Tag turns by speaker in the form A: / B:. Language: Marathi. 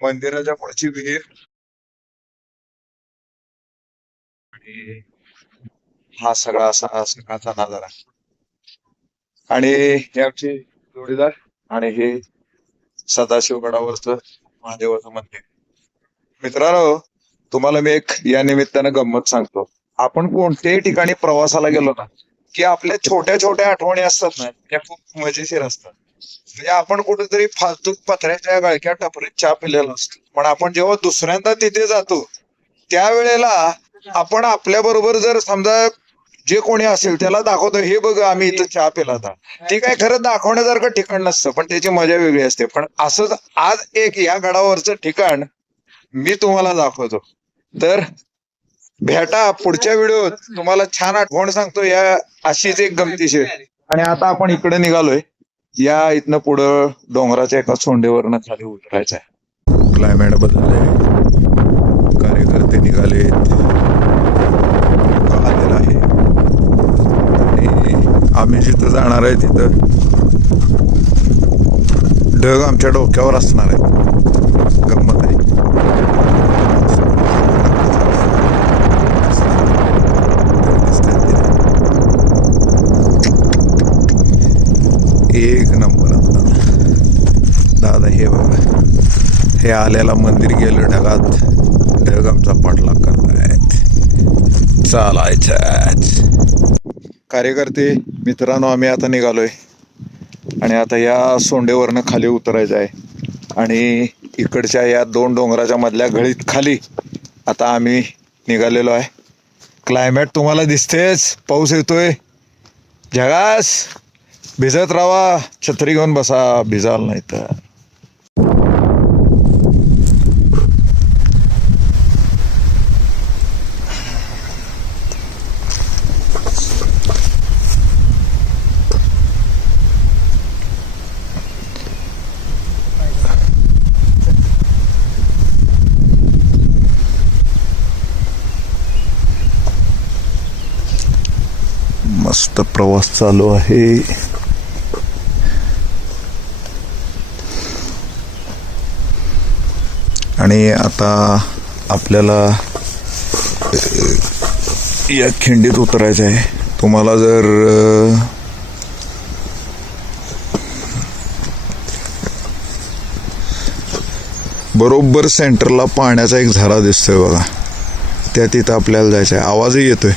A: मंदिराच्या पुढची विहीर. आणि हा सगळा असा सकाळचा नजारा. आणि हे आमचे जोडीदार आणि हे सदाशिवगडावरचं महादेवाचं मंदिर. मित्रांनो तुम्हाला मी एक या निमित्तानं गंमत सांगतो. आपण कोणत्याही ठिकाणी प्रवासाला गेलो ना की आपल्या छोट्या छोट्या आठवणी असतात ना त्या खूप मजेशीर असतात. म्हणजे आपण कुठेतरी फालतू पत्र्याच्या गळक्या टपरीत चहा पिलेला असतो. पण आपण जेव्हा दुसऱ्यांदा तिथे जातो त्यावेळेला आपण आपल्या बरोबर जर समजा जे कोणी असेल त्याला दाखवतो हे बघ आम्ही इथं चहा पिला होता ते काय खरं दाखवण्यासारखं ठिकाण नसतं पण त्याची मजा वेगळी असते. पण असंच आज एक या गडावरचं ठिकाण मी तुम्हाला दाखवतो. तर भेटा पुढच्या व्हिडिओत तुम्हाला छान आठवण सांगतो या अशीच एक गमतीशीर. आणि आता आपण इकडे निघालोय. या इथनं पुढं डोंगराच्या एका सोंडेवरनं खाली उतरायचं आहे क्लायमेट बदलले कार्यकर्ते निघाले आलेला आहे. आणि आम्ही जिथं जाणार आहे तिथं ढग आमच्या डोक्यावर असणार आहे गंमत आहे दिसतंय ते. एक नंबर आता. दादा हे बघा हे आल्याला मंदिर गेलं ढगात ढग आमचा पाठलाग करतायत चालायचं कार्यकर्ते मित्रांनो आम्ही आता निघालोय. आणि आता या सोंडेवरनं खाली उतरायचं आहे. आणि इकडच्या या दोन डोंगराच्या मधल्या गळीत खाली आता आम्ही निघालेलो आहे. क्लायमेट तुम्हाला दिसतेच. पाऊस येतोय. जगास. भिजत राहा. छत्री घेऊन बसा. भिजाल नाही तर मस्त प्रवास चालू आहे. आणि आता आपल्याला या खिंडीत उतरायचं आहे. तुम्हाला जर बरोबर सेंटरला पाण्याचा एक झरा दिसतोय बघा. त्या तिथं आपल्याला जायचं आहे आवाजही येतोय.